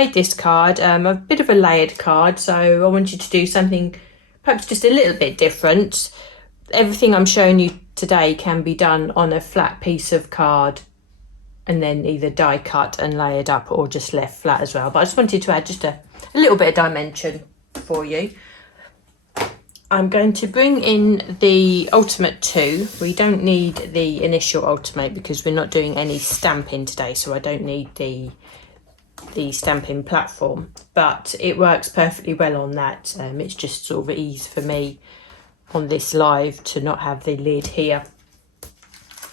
made this card, a bit of a layered card, so I wanted to do something perhaps just a little bit different. Everything I'm showing you today can be done on a flat piece of card and then either die cut and layered up or just left flat as well. But I just wanted to add just a little bit of dimension for you. I'm going to bring in the Ultimate 2. We don't need the initial Ultimate because we're not doing any stamping today, so I don't need the stamping platform, but it works perfectly well on that. It's just sort of ease for me on this live to not have the lid here.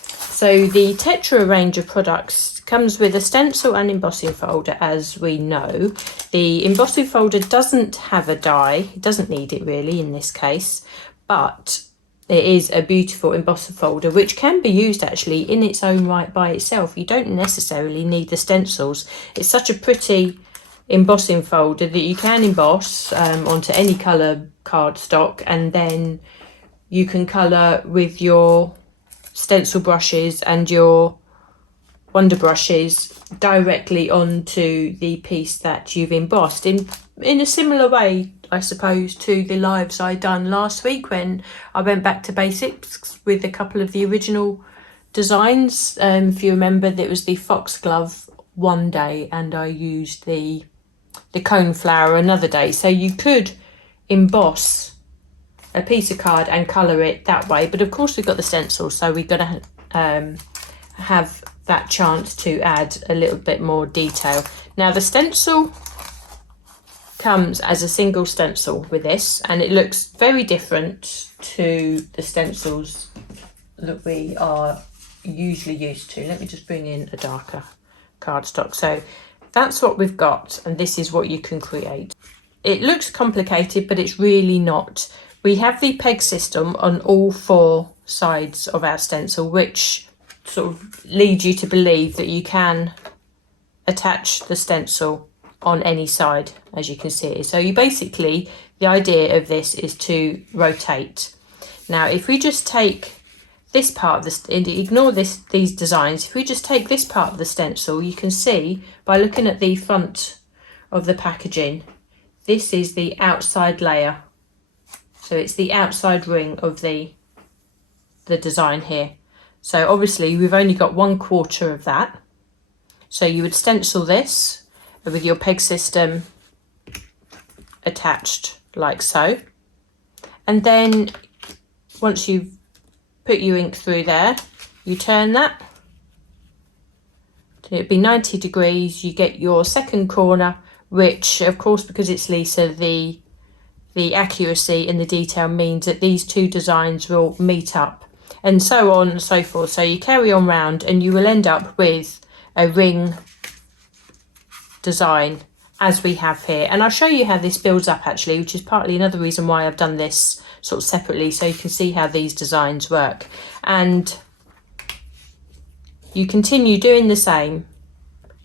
So the Tetra range of products comes with a stencil and embossing folder, as we know. The embossing folder doesn't have a die, it doesn't need it really in this case, but it is a beautiful embosser folder which can be used actually in its own right by itself. You don't necessarily need the stencils. It's such a pretty embossing folder that you can emboss onto any colour cardstock, and then you can colour with your stencil brushes and your wonder brushes directly onto the piece that you've embossed in a similar way, I suppose, to the lives I done last week when I went back to basics with a couple of the original designs. If you remember, there was the foxglove one day and I used the cone flower another day. So you could emboss a piece of card and colour it that way, but of course we've got the stencil, so we're going to have that chance to add a little bit more detail. Now the stencil comes as a single stencil with this, and it looks very different to the stencils that we are usually used to. Let me just bring in a darker cardstock. So that's what we've got, and this is what you can create. It looks complicated, but it's really not. We have the peg system on all four sides of our stencil, which sort of leads you to believe that you can attach the stencil on any side, as you can see. So you basically, the idea of this is to rotate. Now if we just take this part of this, ignore these designs, if we just take this part of the stencil, you can see by looking at the front of the packaging, this is the outside layer. So it's the outside ring of the design here. So obviously we've only got 1/4 of that. So you would stencil this with your peg system attached like so. And then once you've put your ink through there, you turn that. It'd be 90 degrees. You get your second corner, which of course, because it's Lisa, the accuracy in the detail means that these two designs will meet up, and so on and so forth. So you carry on round and you will end up with a ring design as we have here. And I'll show you how this builds up actually, which is partly another reason why I've done this sort of separately, so you can see how these designs work. And you continue doing the same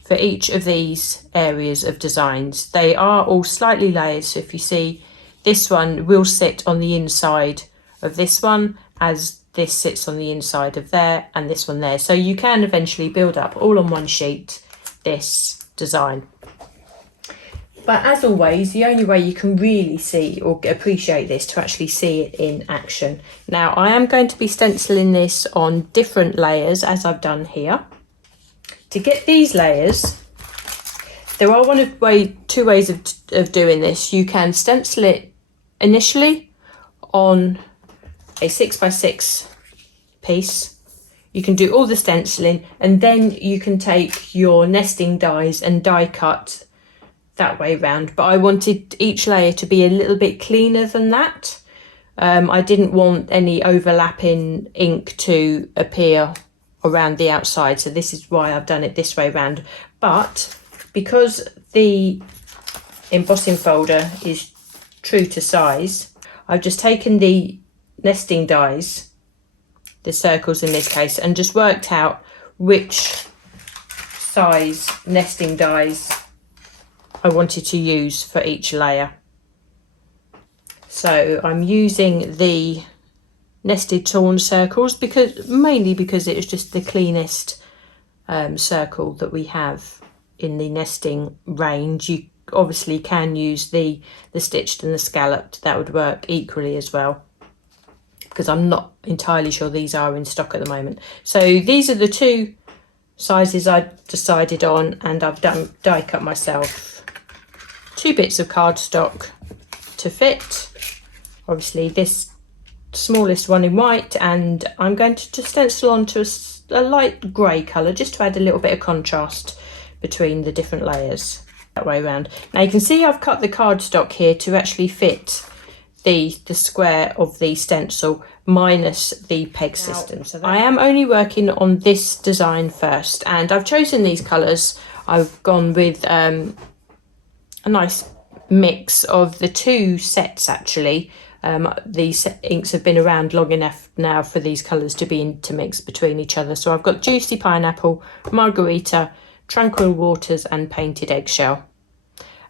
for each of these areas of designs. They are all slightly layered, so if you see, this one will sit on the inside of this one as this sits on the inside of there, and this one there. So you can eventually build up all on one sheet this design. But as always, the only way you can really see or appreciate this to actually see it in action. Now I am going to be stenciling this on different layers as I've done here. To get these layers, there are two ways of doing this. You can stencil it initially on a 6x6 piece. You can do all the stenciling, and then you can take your nesting dies and die cut that way round. But I wanted each layer to be a little bit cleaner than that. I didn't want any overlapping ink to appear around the outside, so this is why I've done it this way round. But because the embossing folder is true to size, I've just taken the nesting dies, the circles in this case, and just worked out which size nesting dies I wanted to use for each layer. So I'm using the nested torn circles mainly because it was just the cleanest circle that we have in the nesting range, you obviously can use the stitched and the scalloped. That would work equally as well, because I'm not entirely sure these are in stock at the moment. So these are the two sizes I decided on, and I've die cut myself 2 bits of cardstock to fit. Obviously this smallest one in white, and I'm going to just stencil onto a light grey colour just to add a little bit of contrast between the different layers, that way around. Now you can see I've cut the cardstock here to actually fit the square of the stencil minus the peg system. So I am only working on this design first, and I've chosen these colours. I've gone with a nice mix of the 2 sets actually. These inks have been around long enough now for these colours to be intermixed between each other. So I've got Juicy Pineapple, Margarita, Tranquil Waters and Painted Eggshell.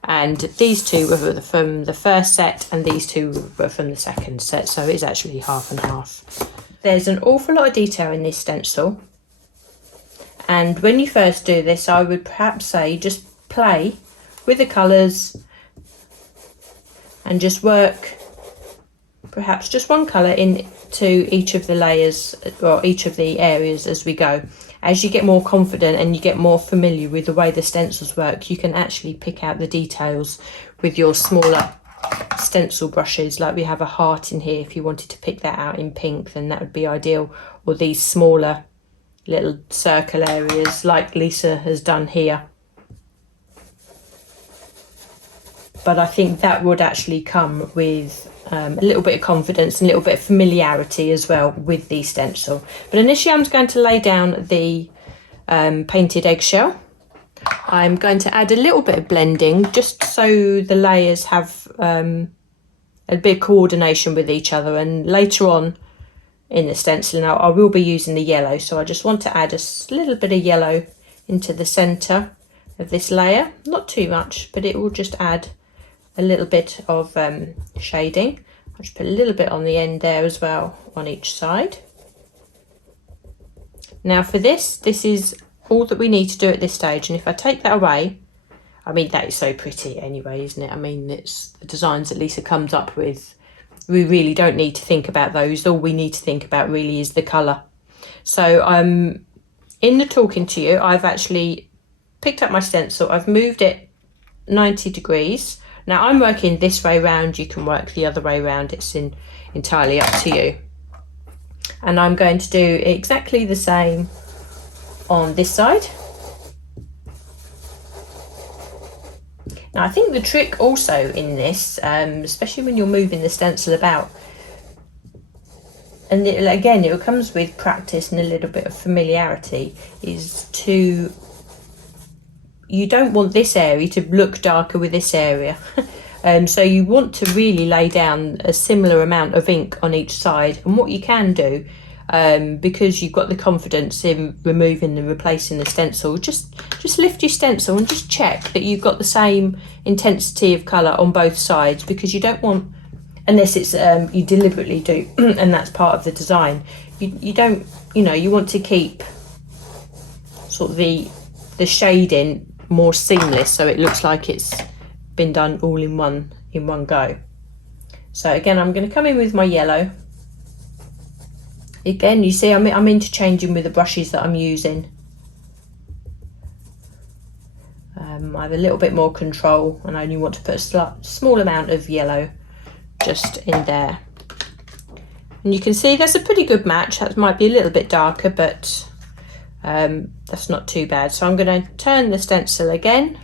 And these 2 were from the first set and these 2 were from the second set. So it's actually half and half. There's an awful lot of detail in this stencil. And when you first do this, I would perhaps say just play with the colours and just work perhaps just one colour into each of the layers or each of the areas as we go. As you get more confident and you get more familiar with the way the stencils work, you can actually pick out the details with your smaller stencil brushes. Like we have a heart in here. If you wanted to pick that out in pink, then that would be ideal. Or these smaller little circle areas like Lisa has done here. But I think that would actually come with a little bit of confidence and a little bit of familiarity as well with the stencil. But initially I'm going to lay down the painted eggshell. I'm going to add a little bit of blending just so the layers have a bit of coordination with each other, and later on in the stenciling I will be using the yellow, so I just want to add a little bit of yellow into the centre of this layer. Not too much, but it will just add a little bit of shading. I'll just put a little bit on the end there as well on each side. Now for this is all that we need to do at this stage, and if I take that away, I mean that is so pretty anyway, isn't it? I mean, it's the designs that Lisa comes up with. We really don't need to think about those. All we need to think about really is the colour. So in the talking to you, I've actually picked up my stencil, I've moved it 90 degrees. Now I'm working this way round, you can work the other way round, it's entirely up to you. And I'm going to do exactly the same on this side. Now I think the trick also in this, especially when you're moving the stencil about, and again it comes with practice and a little bit of familiarity, is to, you don't want this area to look darker with this area. So you want to really lay down a similar amount of ink on each side. And what you can do, because you've got the confidence in removing and replacing the stencil, just lift your stencil and just check that you've got the same intensity of colour on both sides, because you don't want, unless it's you deliberately do and that's part of the design, you don't, you know, you want to keep sort of the shading more seamless, so it looks like it's been done all in one go. So again, I'm going to come in with my yellow. Again, you see I'm interchanging with the brushes that I'm using. I have a little bit more control, and I only want to put a small amount of yellow just in there. And you can see that's a pretty good match. That might be a little bit darker, but that's not too bad. So I'm going to turn the stencil again.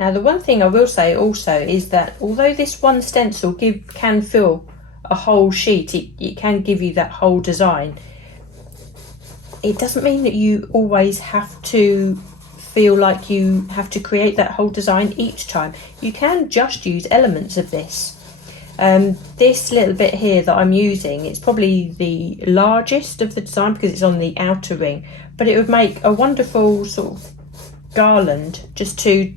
Now the one thing I will say also is that although this one stencil can fill a whole sheet, it can give you that whole design, it doesn't mean that you always have to feel like you have to create that whole design each time. You can just use elements of this. This little bit here that I'm using, it's probably the largest of the design because it's on the outer ring, but it would make a wonderful sort of garland just to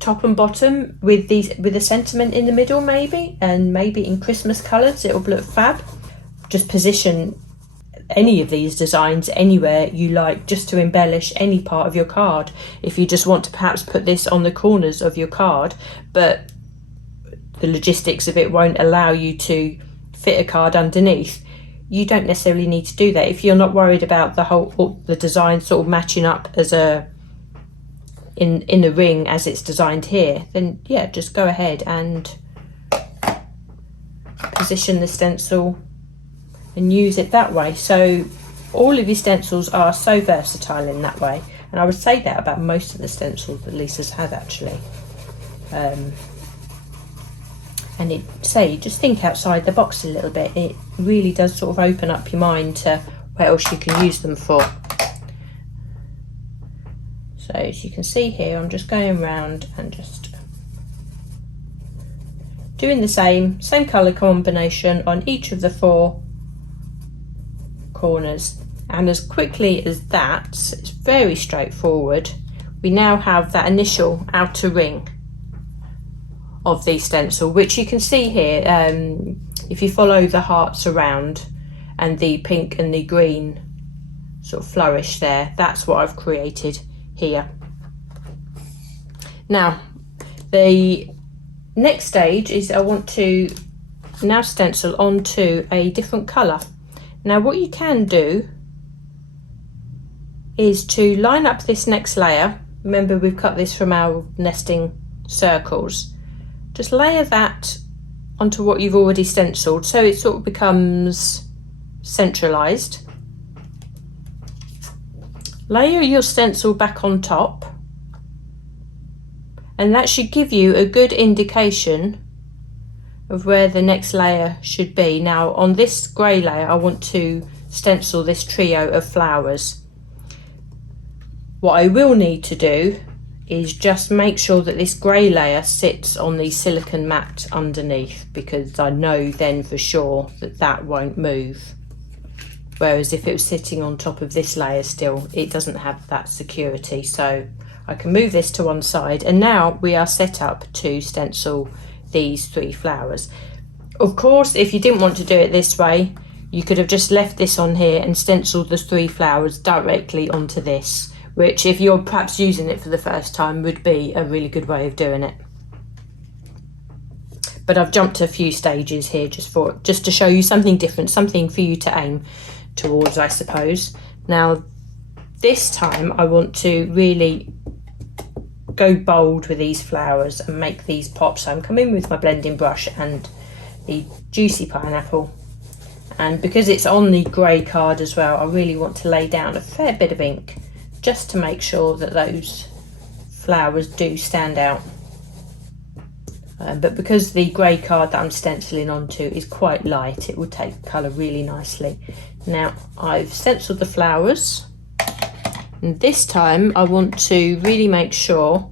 top and bottom with a sentiment in the middle, maybe, and maybe in Christmas colours. It'll look fab. Just position any of these designs anywhere you like, just to embellish any part of your card. If you just want to perhaps put this on the corners of your card, but the logistics of it won't allow you to fit a card underneath, you don't necessarily need to do that. If you're not worried about the design sort of matching up as in the ring as it's designed here, then yeah, just go ahead and position the stencil and use it that way. So all of your stencils are so versatile in that way, and I would say that about most of the stencils that Lisa's had actually. And just think outside the box a little bit. It really does sort of open up your mind to what else you can use them for. So as you can see here, I'm just going around and just doing the same colour combination on each of the 4 corners. And as quickly as that, it's very straightforward, we now have that initial outer ring of the stencil, which you can see here. If you follow the hearts around and the pink and the green sort of flourish there, that's what I've created here. Now the next stage is I want to now stencil onto a different colour. Now what you can do is to line up this next layer. Remember, we've cut this from our nesting circles. Just layer that onto what you've already stenciled so it sort of becomes centralised. Layer your stencil back on top, and that should give you a good indication of where the next layer should be. Now on this grey layer I want to stencil this trio of flowers. What I will need to do is just make sure that this grey layer sits on the silicone mat underneath, because I know then for sure that that won't move. Whereas if it was sitting on top of this layer still, it doesn't have that security. So I can move this to one side, and now we are set up to stencil these 3 flowers. Of course, if you didn't want to do it this way, you could have just left this on here and stenciled the 3 flowers directly onto this, which if you're perhaps using it for the first time would be a really good way of doing it. But I've jumped a few stages here just to show you something different, something for you to aim towards, I suppose. Now this time I want to really go bold with these flowers and make these pop. So I'm coming with my blending brush and the juicy pineapple, and because it's on the grey card as well, I really want to lay down a fair bit of ink just to make sure that those flowers do stand out. But because the grey card that I'm stenciling onto is quite light, it will take the colour really nicely. Now I've stenciled the flowers, and this time I want to really make sure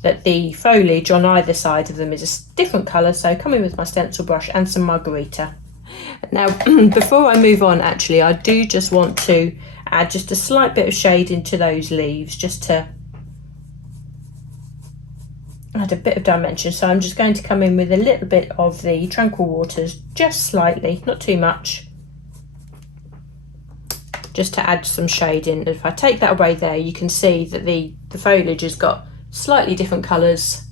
that the foliage on either side of them is a different colour. So come in with my stencil brush and some margarita. Now before I move on, actually I do just want to add just a slight bit of shade into those leaves, just to add a bit of dimension. So I'm just going to come in with a little bit of the Tranquil Waters, just slightly, not too much, just to add some shade in. If I take that away there, you can see that the foliage has got slightly different colours.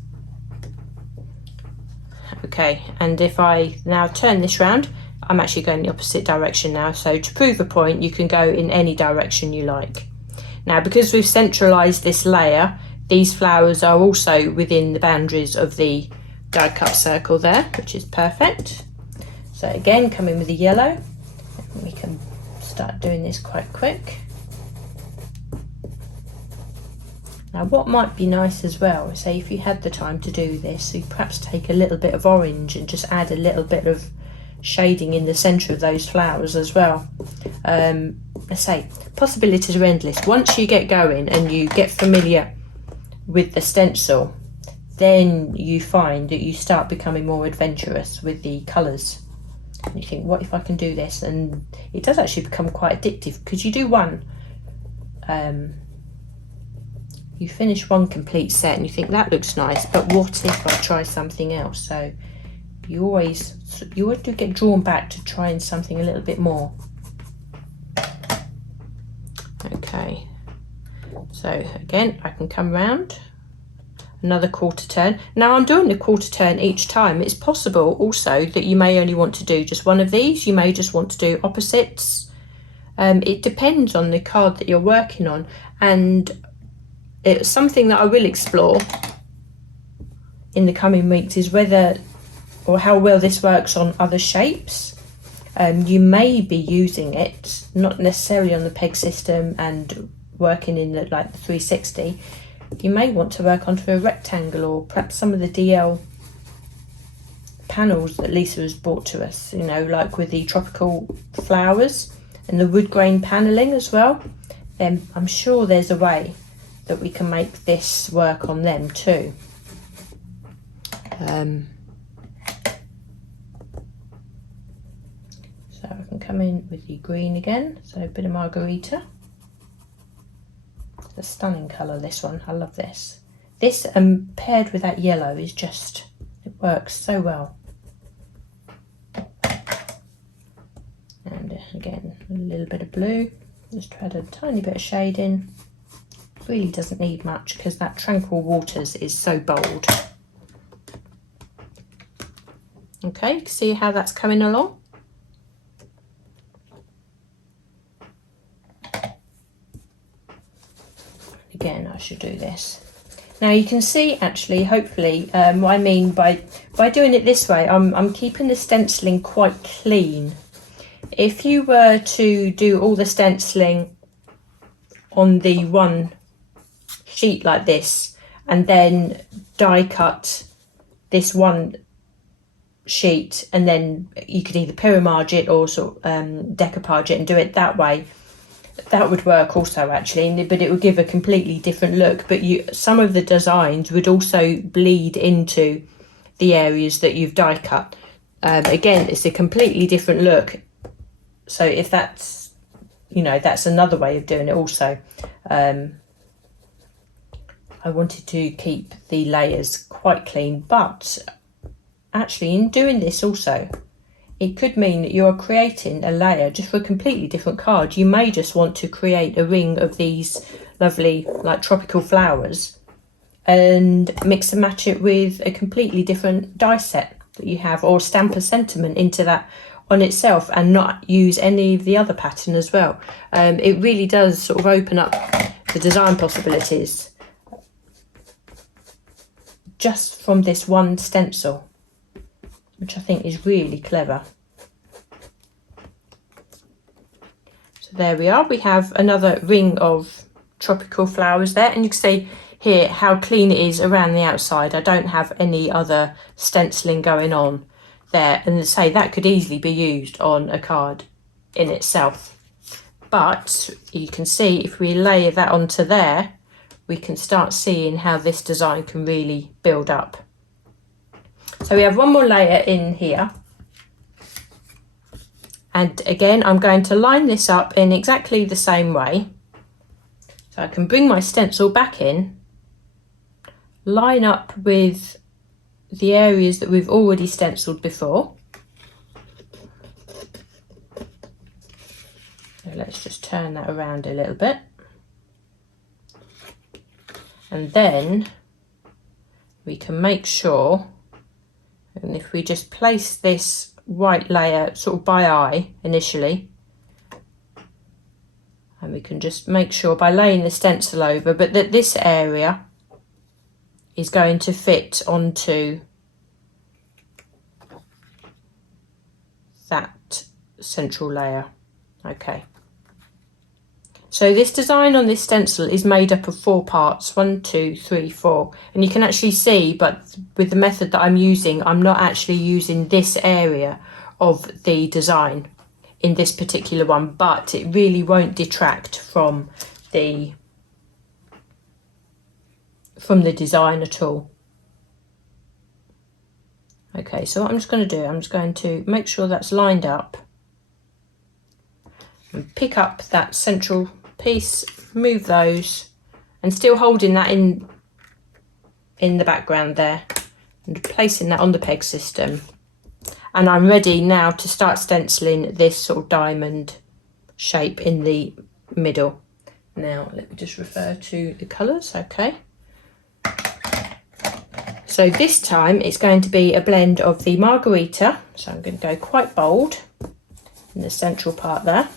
Okay, and if I now turn this round, I'm actually going the opposite direction now. So to prove a point, you can go in any direction you like. Now because we've centralised this layer, these flowers are also within the boundaries of the die cut circle there, which is perfect. So again, come in with the yellow, and we can start doing this quite quick. Now what might be nice as well is, say if you had the time to do this, you perhaps take a little bit of orange and just add a little bit of shading in the centre of those flowers as well. I say possibilities are endless. Once you get going and you get familiar with the stencil, then you find that you start becoming more adventurous with the colours. And you think, what if I can do this? And it does actually become quite addictive, because you do one, you finish one complete set and you think that looks nice, but what if I try something else? So you always do get drawn back to trying something a little bit more. Okay, so again I can come round another quarter turn. Now I'm doing the quarter turn each time. It's possible also that you may only want to do just one of these. You may just want to do opposites. It depends on the card that you're working on, and it's something that I will explore in the coming weeks is whether or how well this works on other shapes. You may be using it not necessarily on the peg system and working in the 360. You may want to work onto a rectangle, or perhaps some of the DL panels that Lisa has brought to us, you know, like with the tropical flowers and the wood grain paneling as well. Then I'm sure there's a way that we can make this work on them too. So I can come in with the green again, so a bit of margarita. It's a stunning colour, this one. I love this. This paired with that yellow is just, it works so well. And again, a little bit of blue, just to add a tiny bit of shade in. Really doesn't need much because that Tranquil Waters is so bold. Okay, see how that's coming along? Again, I should do this. Now you can see actually, hopefully, what I mean by doing it this way, I'm keeping the stenciling quite clean. If you were to do all the stenciling on the one sheet like this and then die cut this one sheet, and then you could either pyramage it or sort of decoupage it and do it that way, that would work also actually, but it would give a completely different look. But some of the designs would also bleed into the areas that you've die cut. Again, it's a completely different look. So if that's, you know, that's another way of doing it also. I wanted to keep the layers quite clean, but actually in doing this also, it could mean that you're creating a layer just for a completely different card. You may just want to create a ring of these lovely like tropical flowers and mix and match it with a completely different die set that you have, or stamp a sentiment into that on itself and not use any of the other pattern as well. It really does sort of open up the design possibilities just from this one stencil, which I think is really clever. So there we are, we have another ring of tropical flowers there, and you can see here how clean it is around the outside. I don't have any other stenciling going on there, and say that could easily be used on a card in itself. But you can see if we layer that onto there, we can start seeing how this design can really build up. So we have one more layer in here, and again I'm going to line this up in exactly the same way. So I can bring my stencil back in, line up with the areas that we've already stenciled before. So let's just turn that around a little bit, and then we can make sure, and if we just place this white layer sort of by eye initially, and we can just make sure by laying the stencil over, but that this area is going to fit onto that central layer. Okay. So this design on this stencil is made up of 4 parts, 1, 2, 3, 4. And you can actually see, but with the method that I'm using, I'm not actually using this area of the design in this particular one, but it really won't detract from the design at all. Okay, so what I'm just going to do, I'm just going to make sure that's lined up and pick up that central piece, move those, and still holding that in the background there, and placing that on the peg system. And I'm ready now to start stenciling this sort of diamond shape in the middle. Now let me just refer to the colours. Okay, so this time it's going to be a blend of the margarita, so I'm going to go quite bold in the central part there.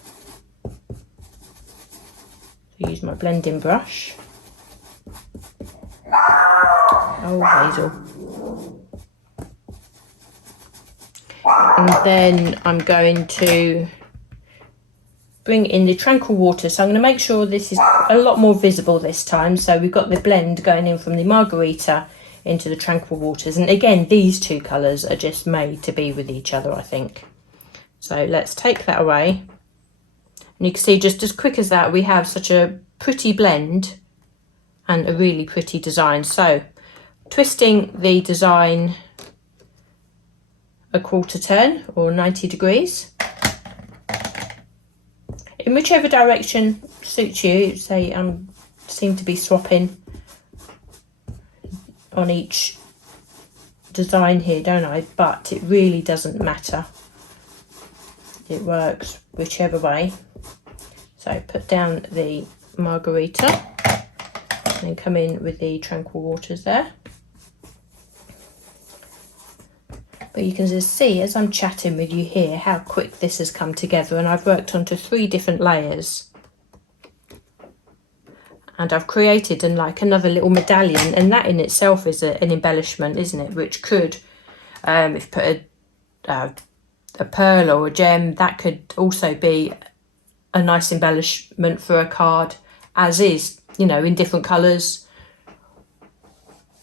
So use my blending brush. Oh, Hazel. And then I'm going to bring in the tranquil water. So I'm going to make sure this is a lot more visible this time. So we've got the blend going in from the margarita into the tranquil waters. And again, these two colours are just made to be with each other, I think. So let's take that away. And you can see just as quick as that, we have such a pretty blend and a really pretty design. So twisting the design a quarter turn or 90 degrees in whichever direction suits you. Say seem to be swapping on each design here, don't I? But it really doesn't matter, it works whichever way. So put down the margarita and then come in with the tranquil waters there. But you can just see as I'm chatting with you here how quick this has come together, and I've worked onto 3 different layers. And I've created like another little medallion, and that in itself is an embellishment, isn't it? Which could, if you put a pearl or a gem, that could also be a nice embellishment for a card as is, you know, in different colours.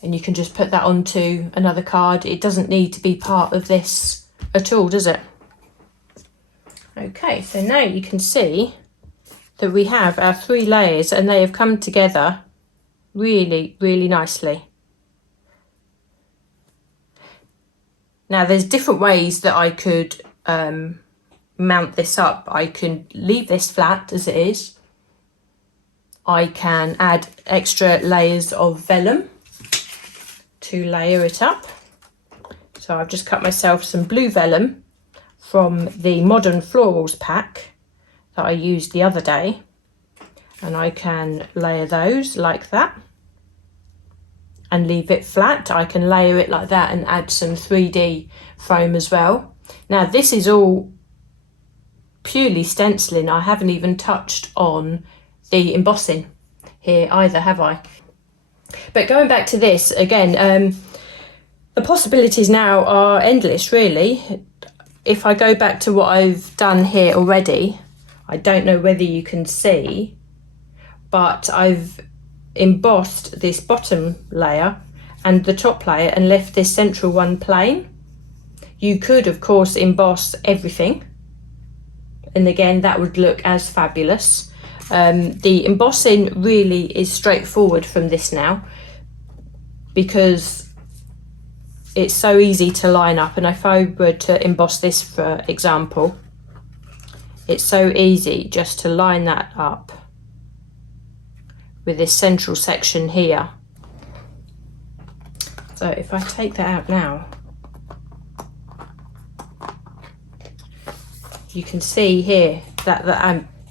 And you can just put that onto another card. It doesn't need to be part of this at all, does it? Okay, so now you can see that we have our 3 layers and they have come together really, really nicely. Now there's different ways that I could mount this up. I can leave this flat as it is. I can add extra layers of vellum to layer it up. So I've just cut myself some blue vellum from the Modern Florals pack that I used the other day, and I can layer those like that and leave it flat. I can layer it like that and add some 3D foam as well. Now this is all purely stenciling. I haven't even touched on the embossing here either, have I? But going back to this again, the possibilities now are endless, really. If I go back to what I've done here already, I don't know whether you can see, but I've embossed this bottom layer and the top layer and left this central one plain. You could, of course, emboss everything, and again, that would look as fabulous. The embossing really is straightforward from this now, because it's so easy to line up. And if I were to emboss this, for example, it's so easy just to line that up with this central section here. So if I take that out now, you can see here that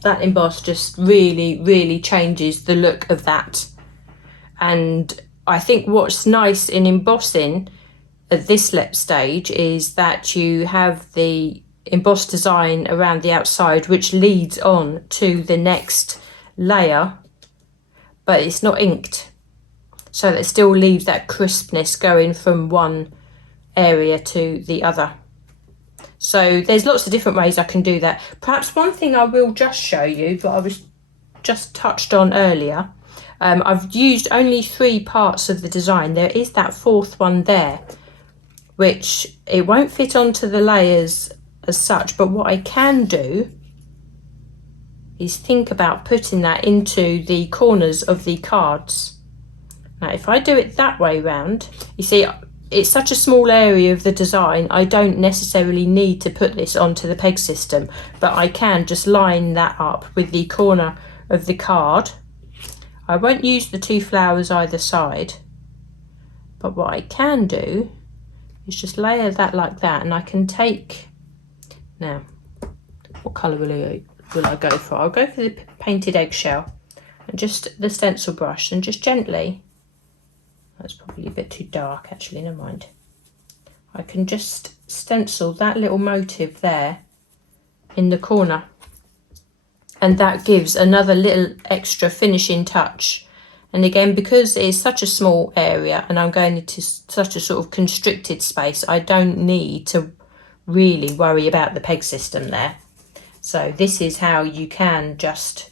that emboss just really changes the look of that. And I think what's nice in embossing at this stage is that you have the embossed design around the outside, which leads on to the next layer, but it's not inked, so that still leaves that crispness going from one area to the other. So there's lots of different ways I can do that. Perhaps one thing I will just show you, but I was just touched on earlier, I've used only 3 parts of the design. There is that 4th one there, which it won't fit onto the layers as such, but what I can do is think about putting that into the corners of the cards. Now if I do it that way round, you see it's such a small area of the design, I don't necessarily need to put this onto the peg system, but I can just line that up with the corner of the card. I won't use the 2 flowers either side, but what I can do is just layer that like that, and I can take, now, what colour will I go for? I'll go for the painted eggshell, and just the stencil brush, and just gently, that's probably a bit too dark actually, never mind. I can just stencil that little motif there in the corner, and that gives another little extra finishing touch. And again, because it is such a small area and I'm going into such a sort of constricted space, I don't need to really worry about the peg system there. So this is how you can just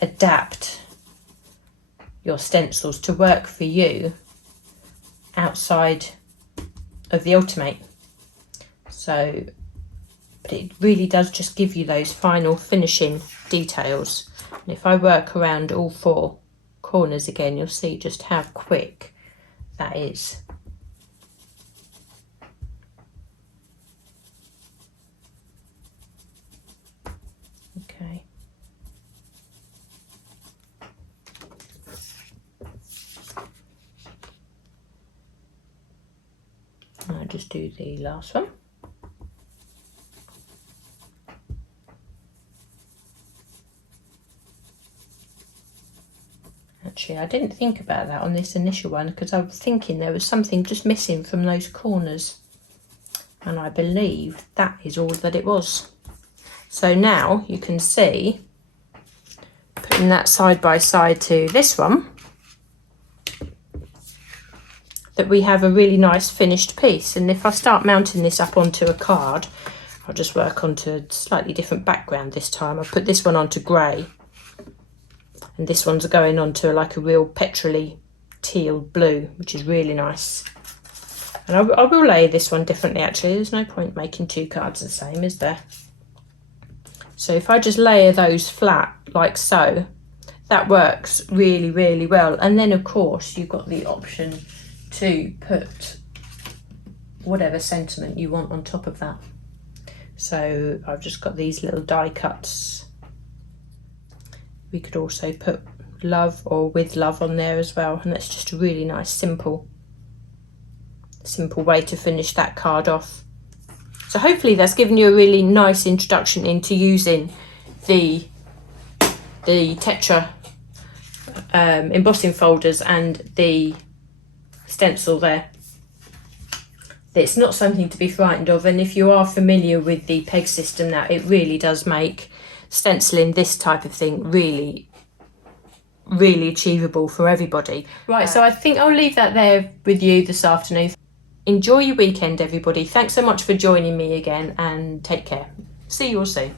adapt your stencils to work for you outside of the Ultimate. So, but it really does just give you those final finishing details. And if I work around all four corners again, you'll see just how quick that is. Okay. I'll just do the last one. Actually, I didn't think about that on this initial one because I was thinking there was something just missing from those corners, and I believe that is all that it was. So now you can see, putting that side by side to this one, that we have a really nice finished piece. And if I start mounting this up onto a card, I'll just work onto a slightly different background this time. I'll put this one onto grey, and this one's going onto like a real petrol-y teal blue, which is really nice. And I will lay this one differently actually. There's no point making two cards the same, is there? So if I just layer those flat like so, that works really, really well. And then of course you've got the option to put whatever sentiment you want on top of that. So I've just got these little die cuts. We could also put love or with love on there as well, and that's just a really nice simple way to finish that card off. So hopefully that's given you a really nice introduction into using the Tetra embossing folders and the stencil there. It's not something to be frightened of, and if you are familiar with the peg system now, it really does make stenciling this type of thing really achievable for everybody. Right, so I think I'll leave that there with you this afternoon. Enjoy your weekend, everybody. Thanks so much for joining me again, and take care. See you all soon.